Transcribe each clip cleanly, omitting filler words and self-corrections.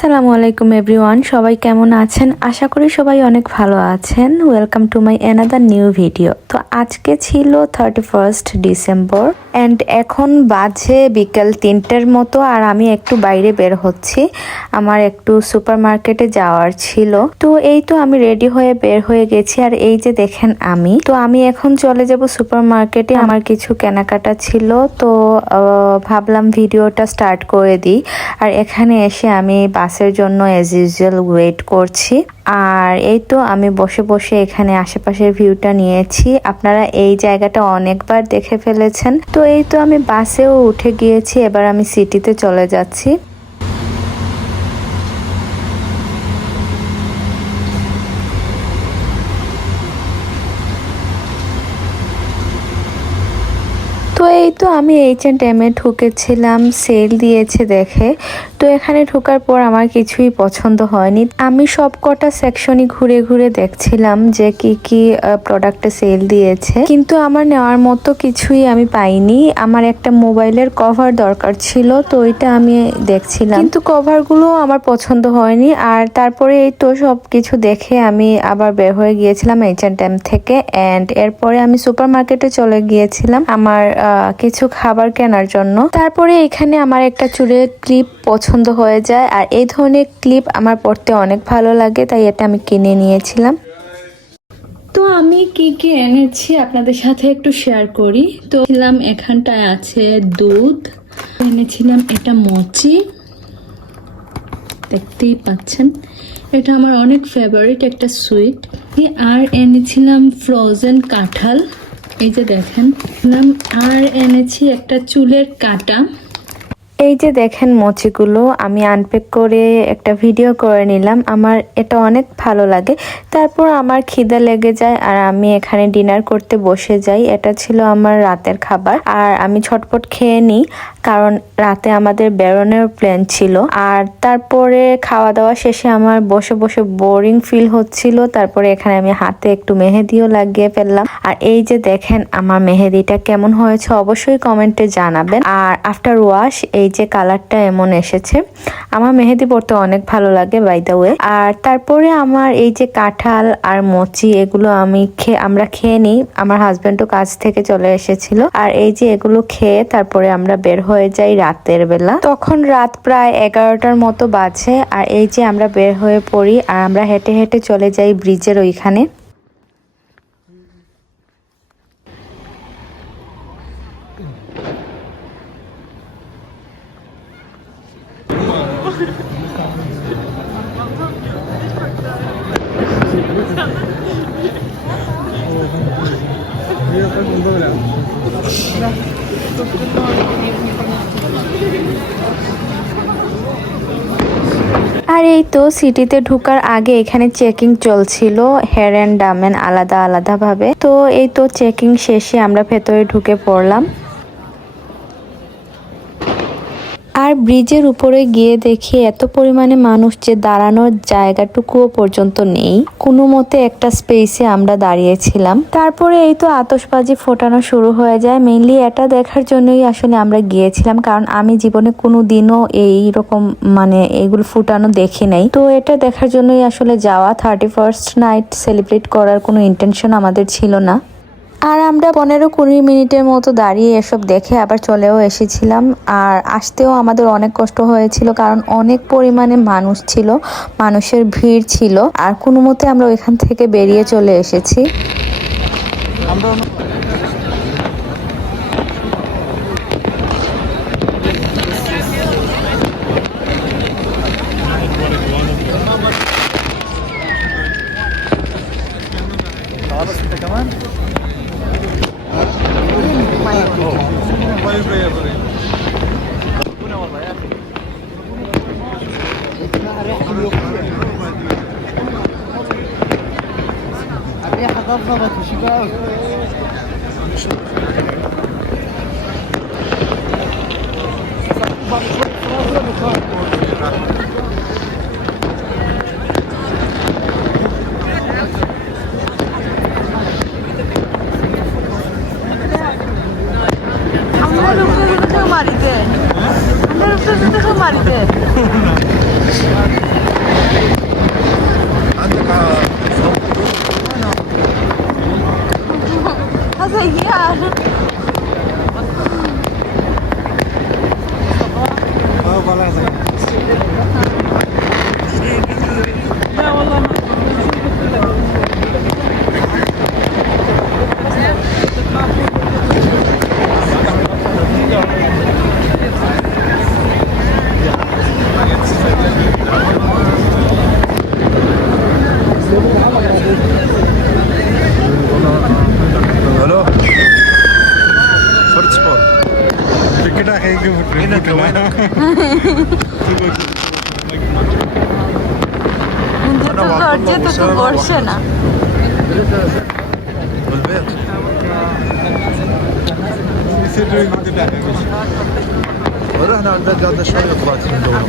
আসসালামু আলাইকুম এভরিওয়ান, সবাই কেমন আছেন? আশা করি সবাই অনেক ভালো আছেন। Welcome to my another new video. তো আজকে ছিল 31st ডিসেম্বর অ্যান্ড এখন বাজে বিকেল 3টের মতো, আর আমি একটু বাইরে বের হচ্ছি। আমার একটু সুপার মার্কেটে যাওয়ার ছিল। তো এই তো আমি রেডি হয়ে বের হয়ে গেছি, আর এই যে দেখেন আমি এখন চলে যাব সুপার মার্কেটে। আমার কিছু কেনাকাটা ছিল, তো ভাবলাম ভিডিওটা স্টার্ট করে দিই। আর এখানে এসে আমি বাসের জন্য অ্যাজ ইউজুয়াল ওয়েট করছি। আর এই তো আমি বসে বসে এখানে আশেপাশের ভিউটা নিয়েছি। আপনারা এই জায়গাটা অনেকবার দেখে ফেলেছেন। তো এই তো আমি বাসেও উঠে গিয়েছি, এবার আমি সিটিতে চলে যাচ্ছি। তো এই তো আমি H&M এ ঢুকেছিলাম, সেল দিয়েছে দেখে। তো এখানে ঢোকার পর আমার কিছুই পছন্দ হয়নি। আমি সব কটা সেকশনই ঘুরে ঘুরে দেখছিলাম যে কি কি প্রোডাক্টে সেল দিয়েছে, কিন্তু আমার নেওয়ার মতো কিছুই আমি পাইনি। আমার একটা মোবাইলের কভার দরকার ছিল, তো ওইটা আমি দেখছিলাম, কিন্তু কভারগুলো আমার পছন্দ হয়নি। আর তারপরে এই তো সব কিছু দেখে আমি আবার বের হয়ে গিয়েছিলাম H&M থেকে। অ্যান্ড এরপরে আমি সুপার মার্কেটে চলে গিয়েছিলাম আমার কিছু খাবার কেনার জন্য। তারপরে এখানে আমার একটা চুলের ক্লিপ পছন্দ হয়ে যায়, আর এই ধরনের ক্লিপ আমার পরতে অনেক ভালো লাগে, তাই এটা আমি কিনে নিয়েছিলাম। তো আমি কি কি এনেছি আপনাদের সাথে একটু শেয়ার করি। তো এখানটায় আছে দুধ, এনেছিলাম এটা মোচি, দেখতেই পাচ্ছেন, এটা আমার অনেক ফেভারিট একটা সুইট। আর এনেছিলাম ফ্রোজেন কাঁঠাল, এই যে দেখেন। আর এনেছি একটা চুলের কাঁটা। এই যে দেখেন মোচিগুলো আমি আনপ্যাক করে একটা ভিডিও করে নিলাম। আমার এটা অনেক ভালো লাগে। তারপর আমার খিদে লেগে যায়, আর আমি এখানে ডিনার করতে বসে যাই। এটা ছিল আমার রাতের খাবার, আর আমি ছটপট খেয়ে নিই, কারণ রাতে আমাদের বেরোনোর প্ল্যান ছিল। আর তারপরে খাওয়া দাওয়া শেষে আমার বসে বসে বোরিং ফিল হচ্ছিল। তারপরে এখানে আমি হাতে একটু মেহেদিও লাগিয়ে ফেললাম। আর এই যে দেখেন আমার মেহেদিটা কেমন হয়েছে অবশ্যই কমেন্টে জানাবেন। আর আফটার ওয়াশ এই যে কালারটা এমন এসেছে। আমার মেহেদি পরতে অনেক ভালো লাগে বাই দ্য ওয়ে। আর তারপরে আমার এই যে কাঁঠাল আর মোচি এগুলো আমরা খেয়ে নিই। আমার হাজবেন্ডও কাজ থেকে চলে এসেছিল, আর এই যে এগুলো খেয়ে তারপরে আমরা বের হয়ে যাই রাতের বেলা। তখন রাত প্রায় 11টার মতো বাজে, আর এই যে আমরা বের হয়ে পড়ি, আর আমরা হেঁটে হেঁটে চলে যাই ব্রিজের ওইখানে। আর এই তো সিটিতে ঢোকার আগে এখানে চেকিং চলছিল, হেয়ার অ্যান্ড ডামেন আলাদা আলাদা ভাবে। তো এই তো চেকিং শেষে আমরা ভেতরে ঢুকে পড়লাম। আর ব্রিজের উপরে গিয়ে দেখি এত পরিমাণে মানুষ যে দাঁড়ানোর জায়গাটুকুও পর্যন্ত নেই। কোনো মতে একটা স্পেসে আমরা দাঁড়িয়েছিলাম। তারপরে এই তো আতশবাজি ফোটানো শুরু হয়ে যায়। মেইনলি এটা দেখার জন্যই আসলে আমরা গিয়েছিলাম, কারণ আমি জীবনে কোনো দিনও এইরকম এইগুলো ফুটানো দেখি নাই। তো এটা দেখার জন্যই আসলে যাওয়া। 31st নাইট সেলিব্রেট করার কোনো ইন্টেনশন আমাদের ছিল না। আর আমরা 15-20 মিনিটের মতো দাঁড়িয়ে এসব দেখে আবার চলেও এসেছিলাম। আর আসতেও আমাদের অনেক কষ্ট হয়েছিল, কারণ অনেক পরিমাণে মানুষ ছিল, মানুষের ভিড় ছিল। আর কোনো মতে আমরা ওইখান থেকে বেরিয়ে চলে এসেছি। ضبضبت وشباب Marite. Andar usted se dejó Marite. Yeah. الو فرد سبور كده هيجي وينك তো করছে না والبيت ورحنا عند قعدنا شويه طلعت من دوره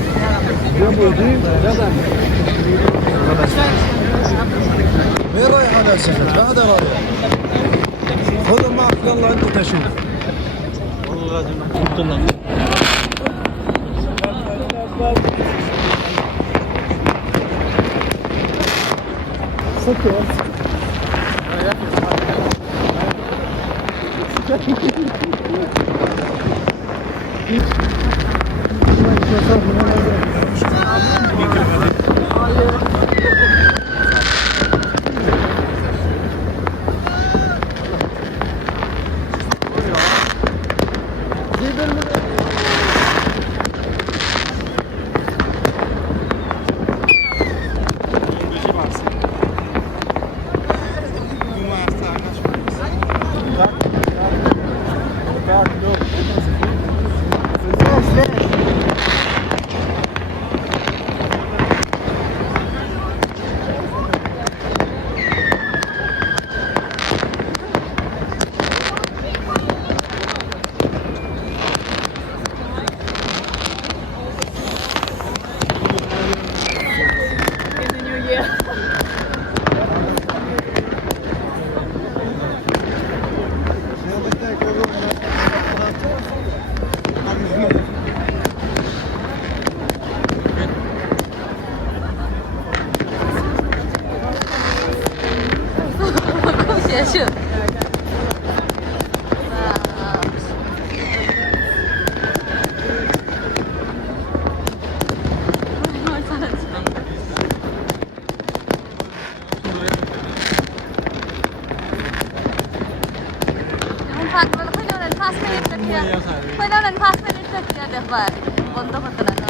وين رايح هذا السفر؟ هذا رايح خذهم معك يلا انت تشوف والله لازم Yaşıyor. বন্ধ করতে না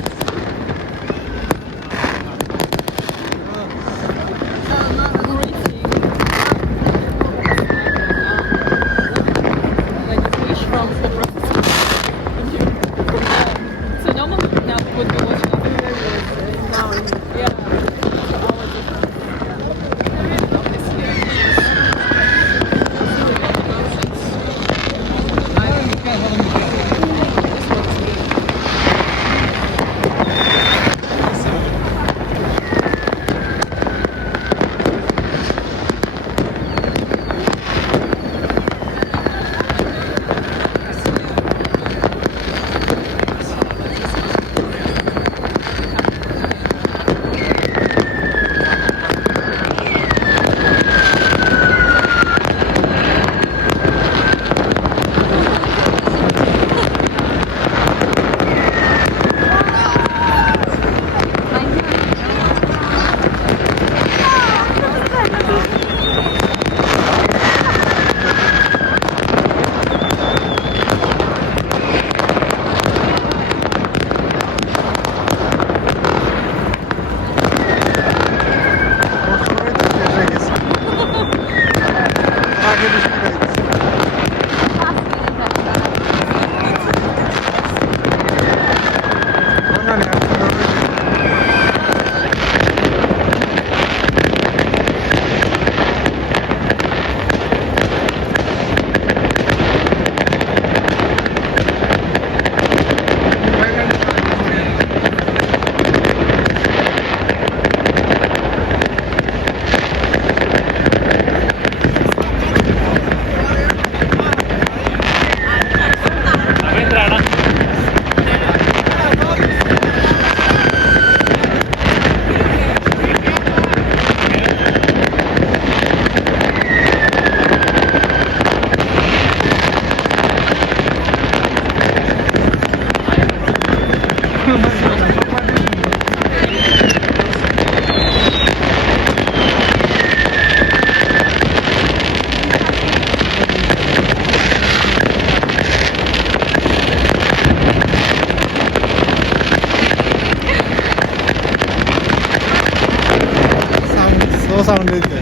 Tamam bekle.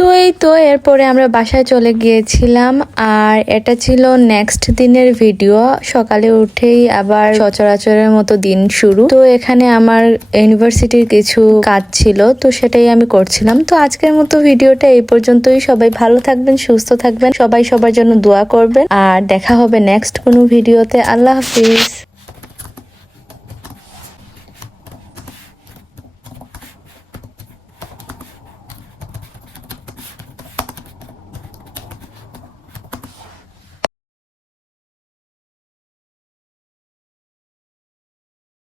তো এই তো এরপরে আমরা বাসায় চলে গিয়েছিলাম আর এটা ছিল নেক্সট দিনের ভিডিও। সকালে উঠেই আবার সচরাচরের মতো দিন শুরু। তো এখানে আমার ইউনিভার্সিটির কিছু কাজ ছিল, তো সেটাই আমি করছিলাম। তো আজকের মতো ভিডিওটা এই পর্যন্তই। সবাই ভালো থাকবেন, সুস্থ থাকবেন, সবাই সবার জন্য দোয়া করবেন আর দেখা হবে নেক্সট কোনো ভিডিওতে। আল্লাহ হাফিজ।